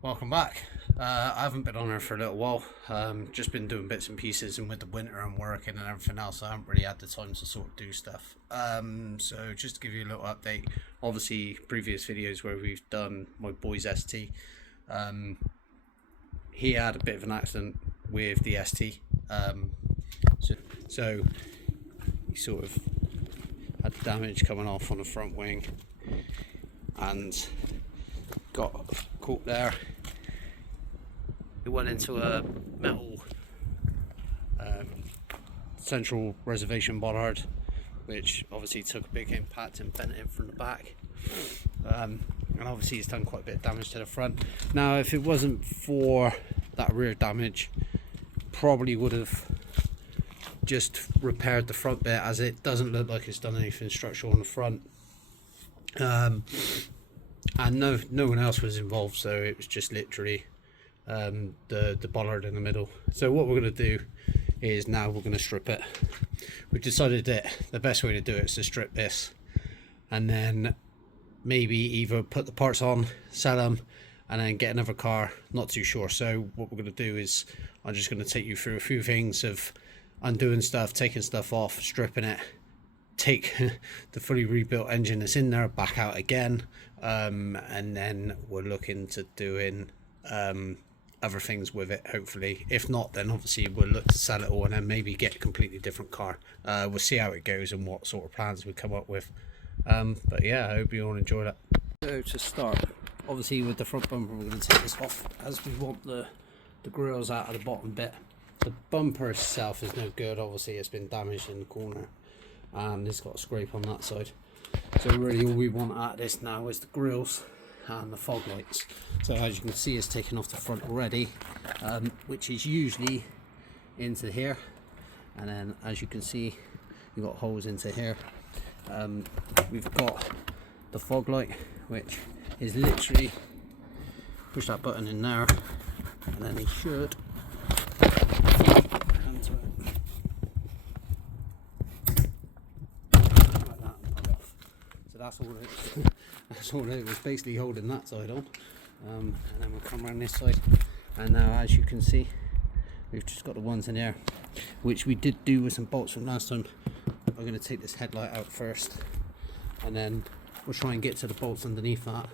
Welcome back. I haven't been on here for a little while. Just been doing bits and pieces, and with the winter and working and everything else, I haven't really had the time to sort of do stuff. So just to give you a little update, obviously previous videos where we've done my boy's ST, he had a bit of an accident with the ST. So he sort of had damage coming off on the front wing and got caught there. It went into a metal central reservation bollard, which obviously took a big impact and bent it from the back. And obviously it's done quite a bit of damage to the front. Now, if it wasn't for that rear damage, probably would have just repaired the front bit, as it doesn't look like it's done anything structural on the front. And no one else was involved, so it was just literally the bollard in the middle. So what we're going to do is now we're going to strip it. We've decided that the best way to do it is to strip this, and then maybe either put the parts on, sell them, and then get another car. Not too sure. So what we're going to do is I'm just going to take you through a few things of undoing stuff, taking stuff off, stripping it, take the fully rebuilt engine that's in there back out again, and then we're looking to doing other things with it, hopefully. If not, then obviously we'll look to sell it all and then maybe get a completely different car. We'll see how it goes and what sort of plans we come up with. But yeah, I hope you all enjoy that. So to start, obviously with the front bumper, we're going to take this off, as we want the grills out of the bottom bit. The bumper itself is no good. Obviously it's been damaged in the corner and it's got a scrape on that side. So really all we want out of this now is the grills and the fog lights. So as you can see, it's taken off the front already, which is usually into here, and then as you can see, you've got holes into here. We've got the fog light, which is literally push that button in there and then it should enter it like that and put off. So that's all it is. That's all it was, basically holding that side on. And then we'll come around this side, and now as you can see, we've just got the ones in there, which we did do with some bolts from last time. I'm going to take this headlight out first, and then we'll try and get to the bolts underneath that,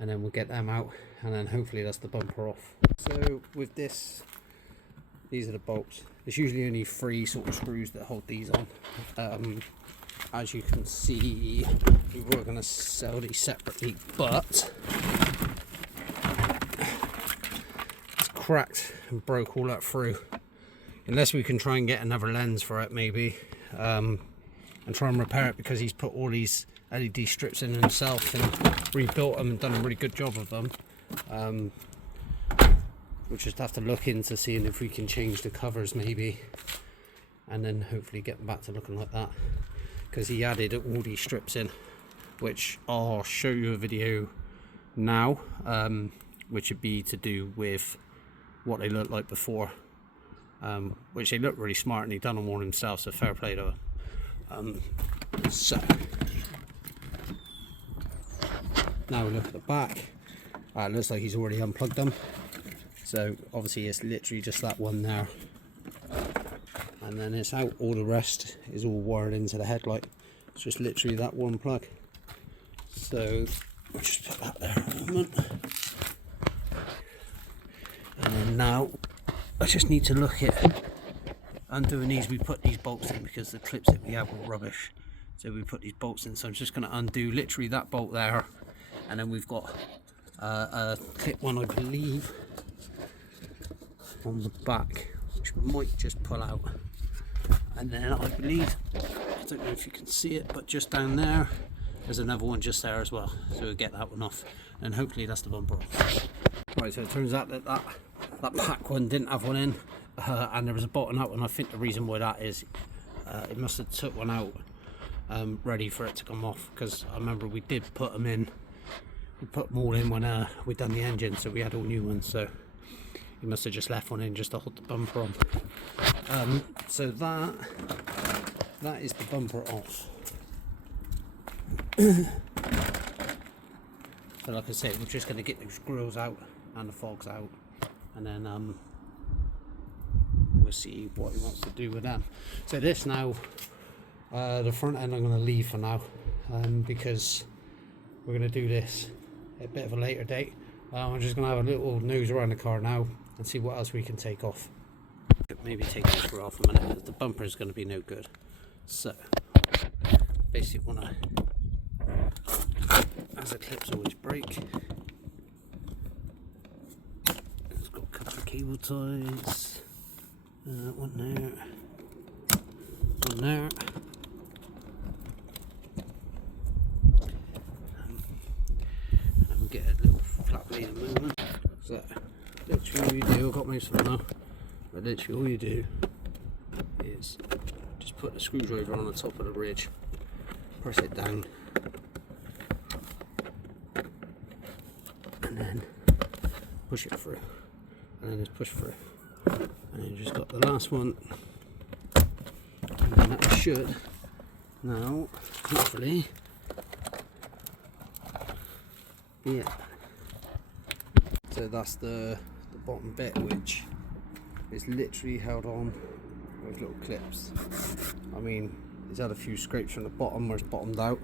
and then we'll get them out, and then hopefully that's the bumper off. So with this, these are the bolts. There's usually only 3 sort of screws that hold these on. As you can see, we were going to sell these separately, but it's cracked and broke all that through. Unless we can try and get another lens for it, maybe, and try and repair it, because he's put all these LED strips in himself and rebuilt them and done a really good job of them. We'll just have to look into seeing if we can change the covers maybe, and then hopefully get them back to looking like that, because he added all these strips in, which I'll show you a video now, which would be to do with what they looked like before, which they look really smart, and he done them all himself, so fair play to him. So now we look at the back. It looks like he's already unplugged them, so obviously it's literally just that one there, and then it's out. All the rest is all wired into the headlight. It's just literally that one plug. So we'll just put that there for a moment, and then now I just need to look at undoing these. We put these bolts in because the clips that we have were rubbish, so we put these bolts in. So I'm just going to undo literally that bolt there, and then we've got a clip one, I believe, on the back, which we might just pull out. And then I believe, I don't know if you can see it, but just down there there's another one just there as well, so we'll get that one off, and hopefully that's the bumper off. Right, so it turns out that that pack one didn't have one in, and there was a bolt on that one. I think the reason why that is, it must have took one out ready for it to come off, because I remember we did put them in. We put them all in when we done the engine, so we had all new ones, so he must have just left one in just to hold the bumper on. So that is the bumper off. So like I said, we're just going to get those grills out and the fog's out, and then we'll see what he wants to do with them. So this now, the front end I'm going to leave for now, because we're going to do this at a bit of a later date. I'm just going to have a little nose around the car now and see what else we can take off. Maybe take this screw off a minute, because the bumper is going to be no good. So basically want to, as the clips always break, it's got a couple of cable ties, one there, one there, and we'll get a little flat blade in a moment. So literally all you do, I've got most of them now, but literally all you do is just put the screwdriver on the top of the ridge, press it down, and then push it through, and then just push through, and then you just got the last one, and then that should now hopefully be it. So that's the bottom bit, which is literally held on with little clips. I mean, it's had a few scrapes from the bottom where it's bottomed out,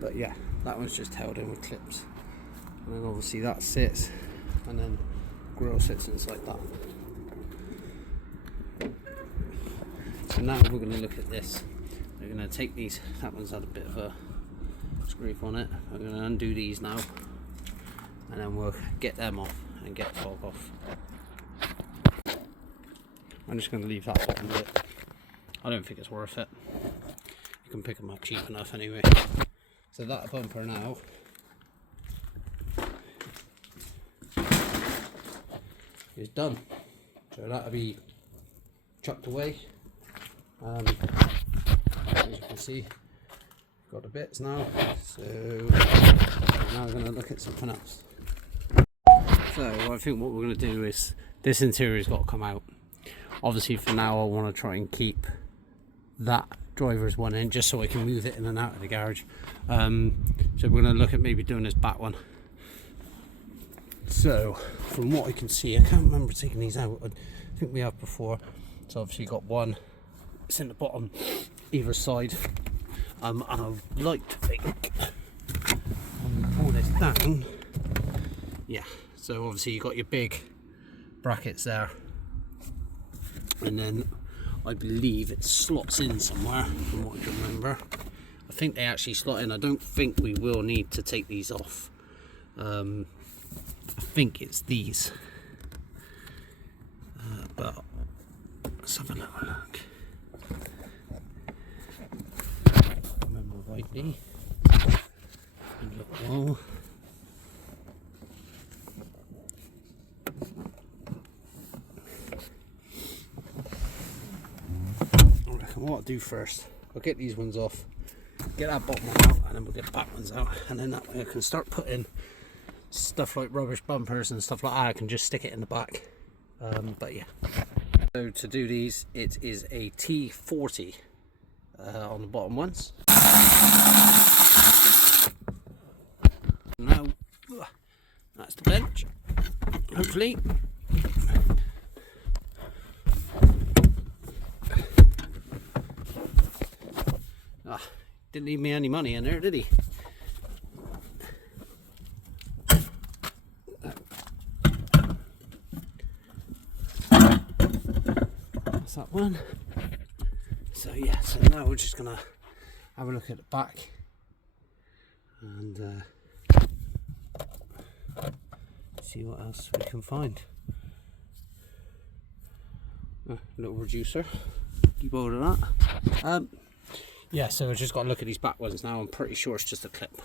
but yeah, that one's just held in with clips. And then obviously that sits, and then the grill sits inside that. So now we're going to look at this. We're going to take these, that one's had a bit of a scrape on it. I'm going to undo these now, and then we'll get them off and get the fog off. I'm just going to leave that bottom bit. I don't think it's worth it. You can pick them up cheap enough anyway. So that bumper now is done. So that'll be chucked away. As you can see, got the bits now. So now we're going to look at something else. So I think what we're going to do is, this interior's got to come out. Obviously for now I want to try and keep that driver's one in, just so I can move it in and out of the garage. So we're going to look at maybe doing this back one. So from what I can see, I can't remember taking these out. I think we have before. So obviously got one, it's in the bottom either side, and I'd like to think when we pull this down, yeah, so obviously you've got your big brackets there, and then I believe it slots in somewhere from what I can remember. I think they actually slot in. I don't think we will need to take these off. I think it's these, but let's have a little look. Remember rightly, look well. What I'll do first, I'll get these ones off, get that bottom one out, and then we'll get the back ones out, and then that way I can start putting stuff like rubbish bumpers and stuff like that. I can just stick it in the back. But yeah, so to do these, it is a T40 on the bottom ones. Now that's the bench, hopefully. Didn't leave me any money in there, did he? That's that one. So yeah, so now we're just gonna have a look at the back and see what else we can find. A little reducer, keep hold of that. Yeah, so I've just got to look at these back ones now. I'm pretty sure it's just a clip.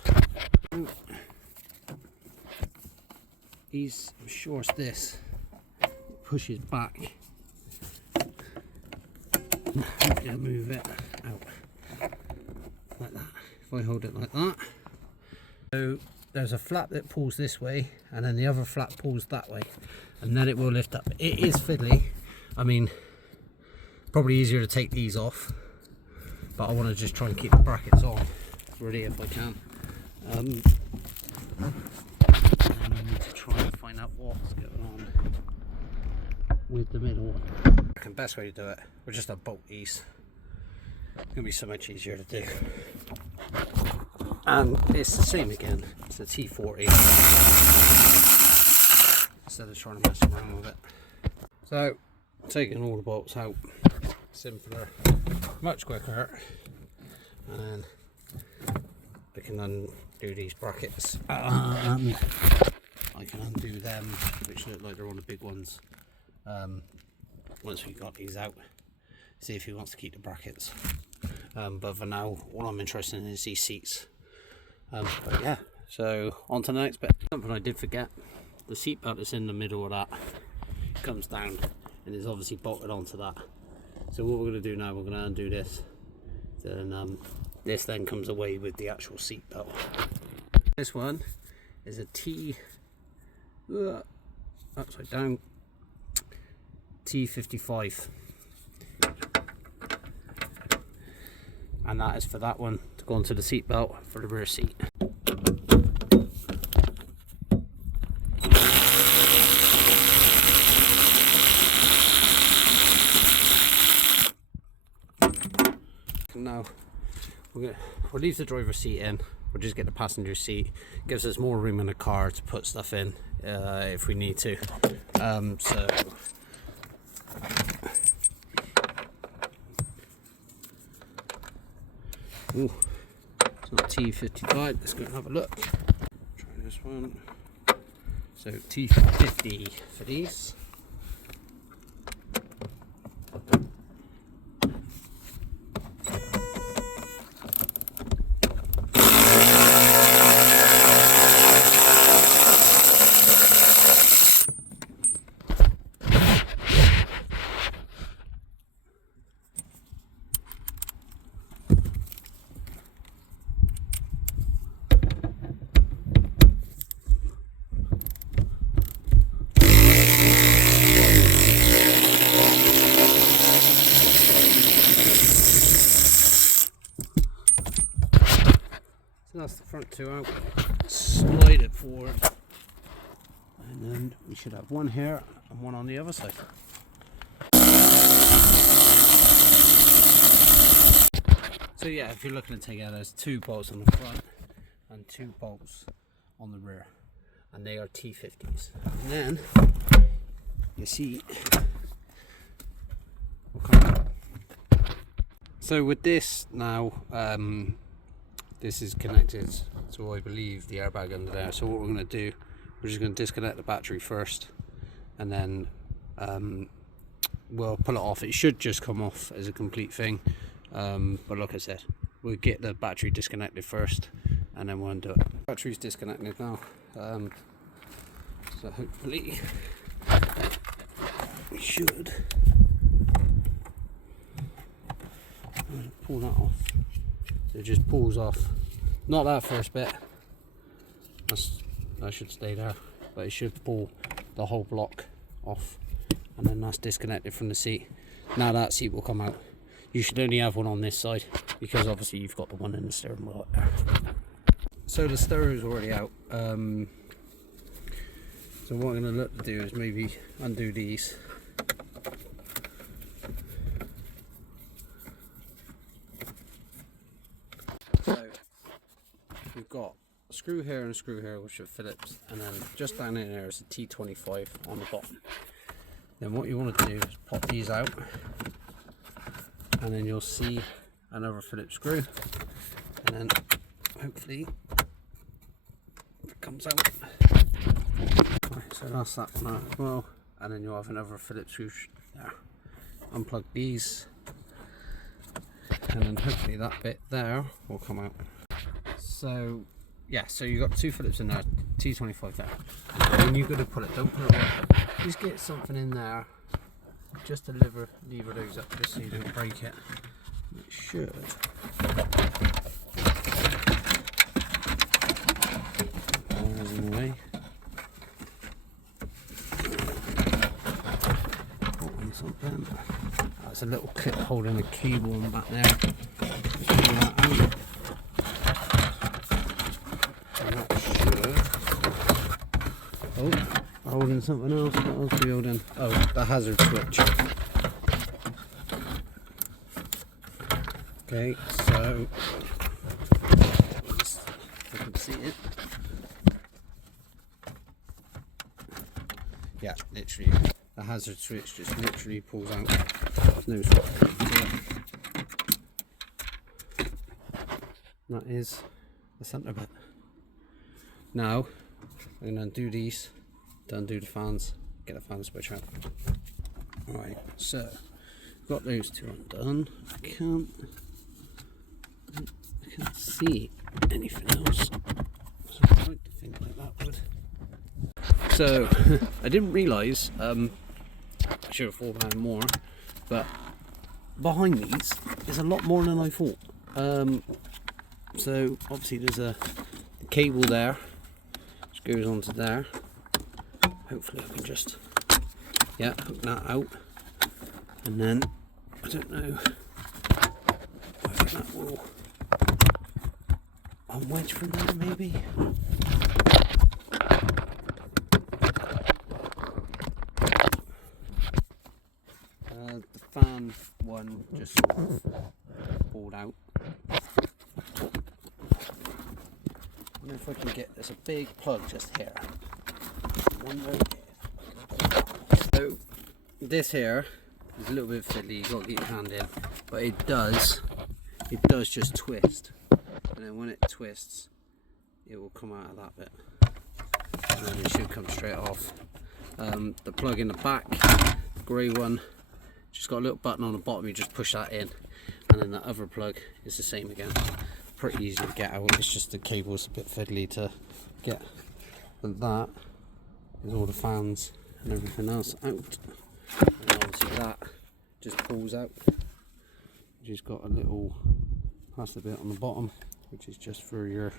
These, I'm sure it's this. It pushes back. Hopefully I'll move it out like that. If I hold it like that. So there's a flap that pulls this way, and then the other flap pulls that way, and then it will lift up. It is fiddly. I mean, probably easier to take these off, but I want to just try and keep the brackets on, really, if I can. And I need to try and find out with the middle one. The best way to do it, we're just gonna bolt these. It's gonna be so much easier to do. And it's the same again, it's a T40. Instead of trying to mess around with it. So, taking all the bolts out, simpler, much quicker, and then I can undo these brackets, and I can undo them, which look like they're on the big ones, once we've got these out, see if he wants to keep the brackets, but for now, all I'm interested in is these seats. But yeah, so on to the next bit. Something I did forget, the seat belt that's in the middle of that comes down and is obviously bolted onto that. So what we're going to do now, we're going to undo this, then this then comes away with the actual seat belt. This one is a upside down T150, and that is for that one to go onto the seat belt for the rear seat. Now we'll leave the driver's seat in, we'll just get the passenger seat. Gives us more room in the car to put stuff in if we need to. So ooh, it's not T150, let's go and have a look. Try this one. So T150 for these. That's the front two out, slide it forward, and then we should have one here and one on the other side. So yeah, if you're looking at together, there's 2 bolts on the front and 2 bolts on the rear, and they are T150s. And then you see, so with this now, this is connected to, I believe, the airbag under there. So what we're going to do, we're just going to disconnect the battery first, and then we'll pull it off. It should just come off as a complete thing, but like I said, we'll get the battery disconnected first, and then we'll undo it. Battery's disconnected now, so hopefully we should pull that off. So it just pulls off, not that first bit, that should stay there, but it should pull the whole block off, and then that's disconnected from the seat. Now that seat will come out. You should only have one on this side, because obviously you've got the one in the steering wheel there. So the stereo is already out, so what I'm going to look to do is maybe undo these. We've got a screw here and a screw here, which are Phillips, and then just down in there is a T25 on the bottom. Then what you want to do is pop these out, and then you'll see another Phillips screw, and then hopefully it comes out. Right, so that's that one out as well, and then you'll have another Phillips screw there. Unplug these, and then hopefully that bit there will come out. So yeah, so you've got 2 Phillips in there, T25 there, and when you're going to pull it, don't pull it away, just get something in there just to lever those up, just so you don't break it. It should. In the way. Holding something. That's a little clip holding a cable on back there. Just pull that out. And that should. Oh, Holding something else. What else are we holding? Oh, the hazard switch. Okay, so if I can see it. Yeah, literally, the hazard switch just literally pulls out. No switch. That is the centre bit. Now I'm going to undo these, to undo the fans, get the fan switch out. Alright, so got those two undone. I can't see anything else. So I like to think like that would. So I didn't realise, I should have thought about it more, but behind these is a lot more than I thought. So obviously there's a cable there, which goes onto there. Hopefully I can just, yeah, hook that out. And then, I don't know whether that will unwedge from there maybe. The fan one just sort of pulled out. I wonder if I can get, there's a big plug just here. One right here. So this here is a little bit fiddly, you've got to get your hand in, but it does just twist. And then when it twists, it will come out of that bit. And then it should come straight off. The plug in the back, the grey one, just got a little button on the bottom, you just push that in. And then the other plug is the same again. Pretty easy to get out, it's just the cable's a bit fiddly to get. And that is all the fans and everything else out. And obviously that just pulls out. You just got a little plastic bit on the bottom, which is just for your,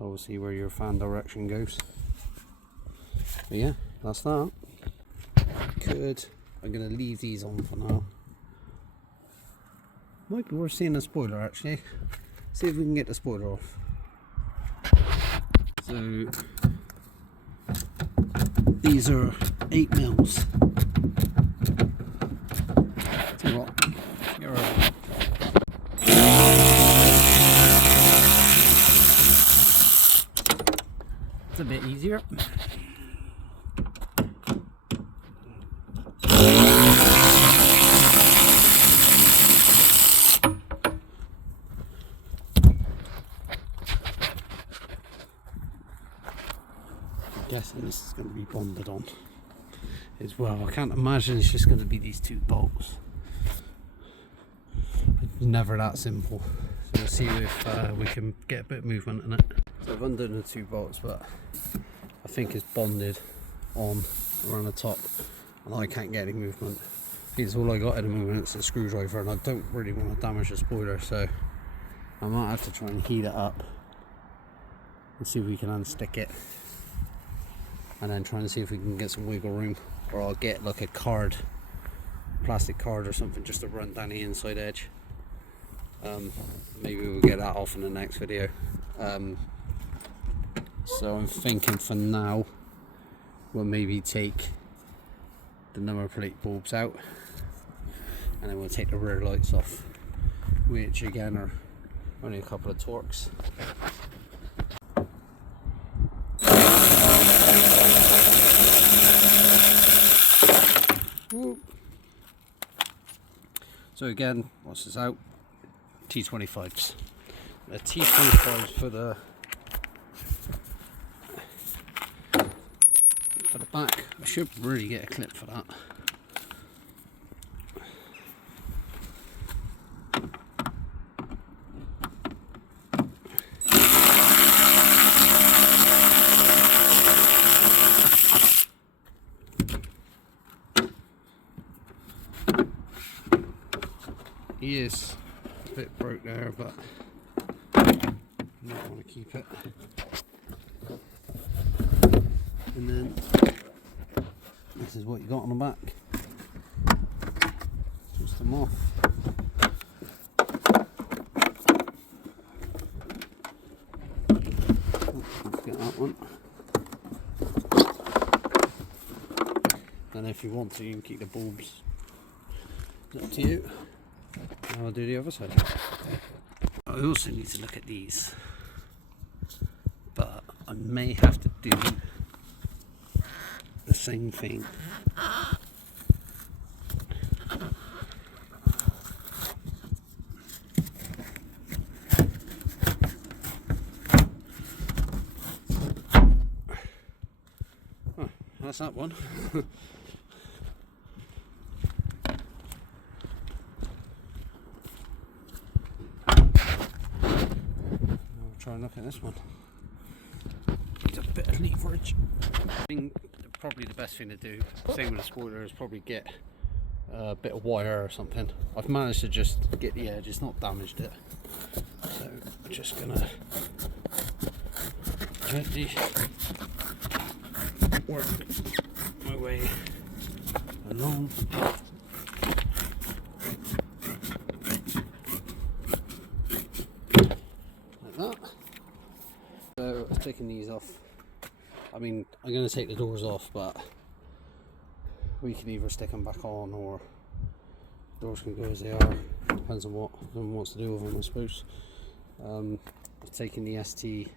obviously where your fan direction goes. But yeah, that's that. I'm going to leave these on for now. Might be worth seeing the spoiler actually. See if we can get the spoiler off. So these are 8 mils. Tell you what, you're right. It's a bit easier. Guessing this is going to be bonded on as well. I can't imagine it's just going to be these 2 bolts. It's never that simple. So we'll see if we can get a bit of movement in it. So I've undone the 2 bolts, but I think it's bonded on around the top, and I can't get any movement. Because all I got at the moment is a screwdriver, and I don't really want to damage the spoiler, so I might have to try and heat it up and see if we can unstick it. And then try and see if we can get some wiggle room, or I'll get like a card, plastic card or something, just to run down the inside edge. Maybe we'll get that off in the next video. So I'm thinking for now we'll maybe take the number plate bulbs out, and then we'll take the rear lights off, which again are only a couple of torques. So again, what's this out? T25s. The T25s for the back. I should really get a clip for that. He is a bit broke there, but I might want to keep it. And then this is what you got on the back. Twist them off. Let's get that one. and if you want to, you can keep the bulbs. It's up to you. I'll do the other side. I also need to look at these, but I may have to do the same thing. Oh, that's that one. Try and look at this one. It's a bit of leverage. I think probably the best thing to do, same with the spoiler, is probably get a bit of wire or something. I've managed to just get the edge, it's not damaged it. So I'm just gonna gently work my way along. So I've taken these off. I mean, I'm going to take the doors off, but we can either stick them back on or doors can go as they are. Depends on what someone wants to do with them, I suppose. I've taken the ST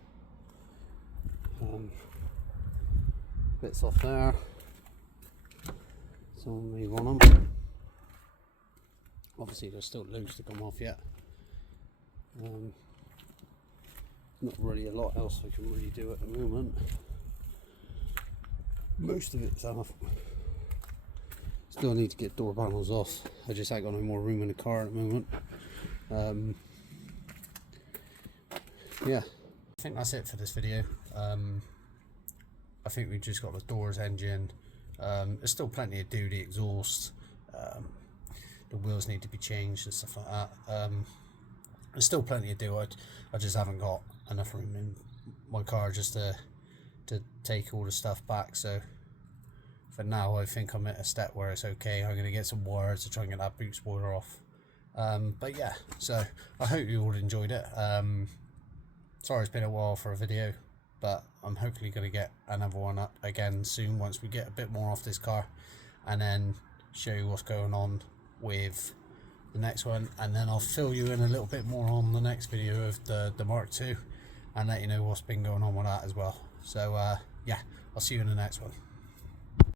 bits off there. So leave on them. Obviously, they're still loose to come off yet. Not really a lot else I can really do at the moment. Most of it's off. Still need to get door panels off. I just ain't got no more room in the car at the moment. Yeah, I think that's it for this video. I think we've just got the doors, engine. There's still plenty to do. The exhaust, the wheels need to be changed and stuff like that. There's still plenty to do. I just haven't got enough room in my car just to take all the stuff back. So for now, I think I'm at a step where it's okay. I'm going to get some wires to try and get that boot spoiler off. But yeah, so I hope you all enjoyed it. Sorry it's been a while for a video, but I'm hopefully going to get another one up again soon once we get a bit more off this car, and then show you what's going on with the next one, and then I'll fill you in a little bit more on the next video of the Mark II and let you know what's been going on with that as well. So yeah, I'll see you in the next one.